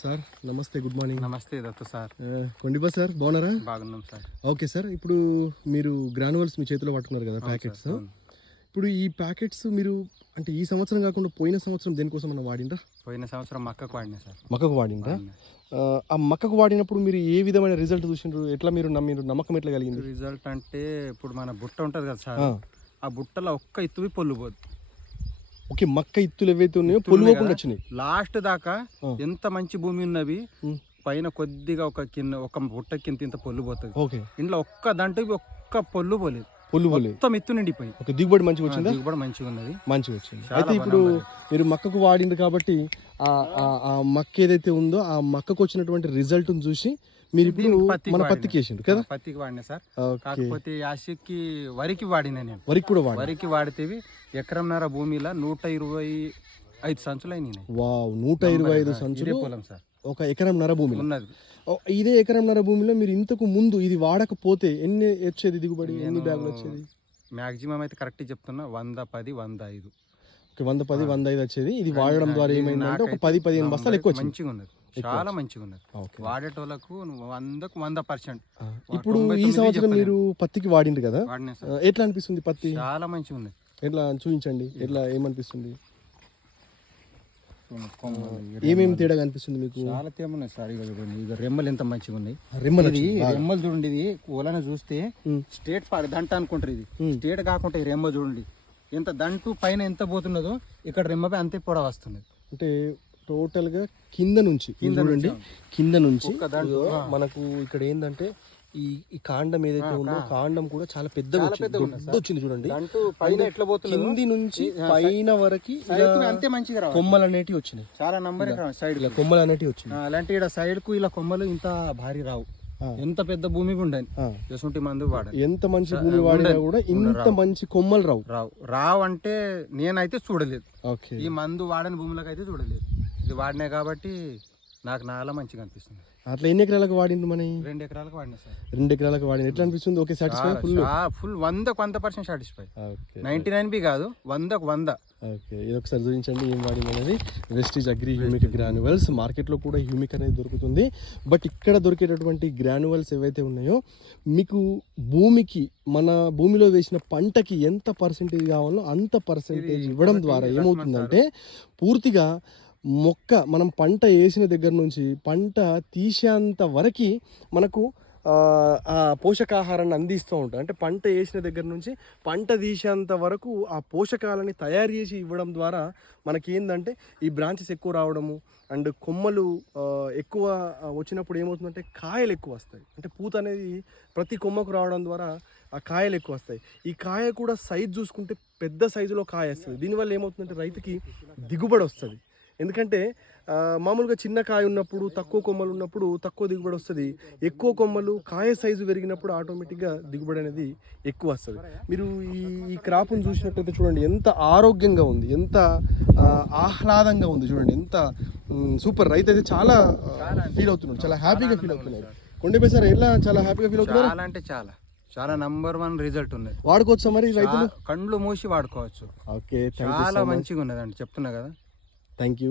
Sir నమస్తే, good morning. నమస్తే Dattu sir. కొండిపా sir, బాగున్నారా? బాగున్నాం సార్. ఓకే సార్, ఇప్పుడు మీరు గ్రానువల్స్ మీ చేతిలో పట్టుకున్నారు కదా, ప్యాకెట్స్. ఇప్పుడు ఈ ప్యాకెట్స్ మీరు అంటే ఈ సంవత్సరం కాకుండా పోయిన సంవత్సరం దేనికోసం మనం వాడిండ్రా? పోయిన సంవత్సరం మక్కకు వాడినా సార్. మక్కకు వాడిండ్రా? ఆ మక్కకు వాడినప్పుడు మీరు ఏ విధమైన రిజల్ట్ చూసిండ్రు? ఎట్లా మీరు నమ్మకం ఎట్లా కలిగింది? రిజల్ట్ అంటే ఇప్పుడు మన బుట్ట ఉంటుంది కదా సార్, ఆ బుట్టలో ఒక్క ఇత్తువి పొల్లుపోదు. ఓకే, మక్క ఇత్తులు ఏవైతే ఉన్నాయో పొల్లుకోకుండా వచ్చినాయి. లాస్ట్ దాకా ఎంత మంచి భూమి ఉన్నవి, పైన కొద్దిగా ఒక బుట్ట కింద ఇంత పొల్లు పోతుంది. ఓకే, ఇంట్లో ఒక్క దాంట్లో ఒక్క పొల్లు పోలేదు, మొత్తం ఎత్తు నిండిపోయి. ఒక దిగుబడి మంచిగా వచ్చిందా? దిగుబడి మంచిగా ఉన్నది, మంచిగా వచ్చింది. అయితే ఇప్పుడు మీరు మక్కకు వాడింది కాబట్టి ఆ మక్క ఏదైతే ఉందో ఆ మక్కకు వచ్చినటువంటి రిజల్ట్ చూసి మీరు ఇప్పుడు మన పత్తికి వేసిండ్రు కదా? పత్తికి వాడినా సార్. కాకపోతే యాసిడ్కి వరికి వాడినా నేను. వరికి కూడా వరికి వాడితేవి ఎకరంన్నర భూమిలో 125 సంచులు అయినాయి. వావ్, 125 సంచులు పొలం సార్, ఒక ఎకరంన్నర భూమి ఉన్నది. ఇదే ఎకరంన్నర భూమిలో మీరు ఇంతకు ముందు ఇది వాడకపోతే ఎన్ని వచ్చేది దిగుబడి? ఎన్ని బ్యాగులు వచ్చేది? మాక్సిమం అయితే కరెక్ట్ చెప్తున్నా 100, 10, 105. 100, 10, 105 వచ్చేది. ఇది వాడడం ద్వారా ఏమైందంటే ఒక 10-15 బస్తాలు ఎక్కువ వచ్చింది. మంచిగా ఉన్నది, చాలా మంచిగా ఉన్నది. వాడేటోళ్ళకు 100కు 100%. ఇప్పుడు ఈ సంవత్సరం మీరు పత్తికి వాడిండ్రు కదా, ఎట్లా అనిపిస్తుంది పత్తి? చాలా మంచిగా ఉన్నది. ఎట్లా చూపించండి, ఎట్లా ఏమనిపిస్తుంది? ఏమేమి తేడా అనిపిస్తుంది మీకు? చాలా తేమ ఉన్నాయి సార్. ఇక రెమ్మలు ఎంత మంచిగా ఉన్నాయి. రెమ్మలు చూడండి, ఇది ఓలను చూస్తే స్ట్రేట్ దంట అనుకుంటారు, ఇది స్ట్రేట్ కాకుండా ఈ రెమ్మ చూడండి ఎంత దంటు పైన ఎంత పోతున్నదో, ఇక్కడ రెమ్మపై అంతే పొడ వస్తున్నది. అంటే టోటల్ గా కింద నుంచి చూడండి, కింద నుంచి మనకు ఇక్కడ ఏంటంటే ఈ కాండం ఏదైతే ఉందో కాండం కూడా చాలా పెద్దగా వచ్చింది చూడండి. కింది నుంచి పైన వరకు అంతే మంచిగా కొమ్మలు అనేటివి వచ్చినాయి, చాలా నంబర్ సైడ్ కొమ్మలు అనేటివి వచ్చినాయి. అలాంటి ఇక్కడ సైడ్ కు ఇలా కొమ్మలు ఇంత భారీ రావు. ఎంత పెద్ద భూమి ఉండని ఎసుంటి మందు వాడాలి, ఎంత మంచి భూమి వాడినా కూడా ఇంత మంచి కొమ్మలు రావు అంటే నేనైతే చూడలేదు. ఈ మందు వాడని భూములకు అయితే చూడలేదు. ఇది వాడినా కాబట్టి నాకు నాలా మంచిగా అనిపిస్తుంది. అట్లా ఎన్ని ఎకరాలకు వాడింది? మన 2 ఎకరాలకు వాడినా సార్. 2 ఎకరాలకు వాడింది. ఎట్లా అనిపిస్తుంది? Okay, satisfy? Full 100% satisfy. 99 కాదు, 100కు 100. ఓకే, ఇది ఒకసారి చూపించండి ఏం వాడింది అనేది. వెస్టీజ్ అగ్రి హ్యూమిక్ గ్రాన్యువల్స్ మార్కెట్లో కూడా హ్యూమిక్ అనేది దొరుకుతుంది. బట్ ఇక్కడ దొరికేటటువంటి గ్రాన్యువల్స్ ఏవైతే ఉన్నాయో మీకు భూమికి, మన భూమిలో వేసిన పంటకి ఎంత పర్సెంటేజ్ కావాలో అంత పర్సెంటేజ్ ఇవ్వడం ద్వారా ఏమవుతుందంటే పూర్తిగా మొక్క మనం పంట వేసిన దగ్గర నుంచి పంట తీసేంత వరకు మనకు ఆ పోషకాహారాన్ని అందిస్తూ ఉంటాం. అంటే పంట వేసిన దగ్గర నుంచి పంట తీసేంత వరకు ఆ పోషకాలని తయారు చేసి ఇవ్వడం ద్వారా మనకి ఏంటంటే ఈ బ్రాంచెస్ ఎక్కువ రావడము అండ్ కొమ్మలు ఎక్కువ వచ్చినప్పుడు ఏమవుతుందంటే కాయలు ఎక్కువ వస్తాయి. అంటే పూత అనేది ప్రతి కొమ్మకు రావడం ద్వారా ఆ కాయలు ఎక్కువ వస్తాయి. ఈ కాయ కూడా సైజు చూసుకుంటే పెద్ద సైజులో కాయ వస్తుంది. దీనివల్ల ఏమవుతుందంటే రైతుకి దిగుబడి వస్తుంది. ఎందుకంటే మామూలుగా చిన్న కాయ ఉన్నప్పుడు, తక్కువ కొమ్మలు ఉన్నప్పుడు తక్కువ దిగుబడి వస్తుంది. ఎక్కువ కొమ్మలు కాయ సైజు పెరిగినప్పుడు ఆటోమేటిక్గా దిగుబడి అనేది ఎక్కువ వస్తుంది. మీరు ఈ క్రాప్ను చూసినట్టయితే చూడండి ఎంత ఆరోగ్యంగా ఉంది, ఎంత ఆహ్లాదంగా ఉంది చూడండి, ఎంత సూపర్. రైతు అయితే చాలా ఫీల్ అవుతున్నాడు, చాలా హ్యాపీగా ఫీల్ అవుతున్నాడు. కొండపై సార్ ఎలా చాలా హ్యాపీగా ఫీల్ అవుతున్నారు? చాలా అంటే చాలా నంబర్ 1 రిజల్ట్ ఉన్నది. వాడుకోవచ్చా మరి రైతులు? కండ్లు మూసి వాడుకోవచ్చు. ఓకే, చాలా మంచిగా ఉన్నదండి, చెప్తున్నా కదా. Thank you.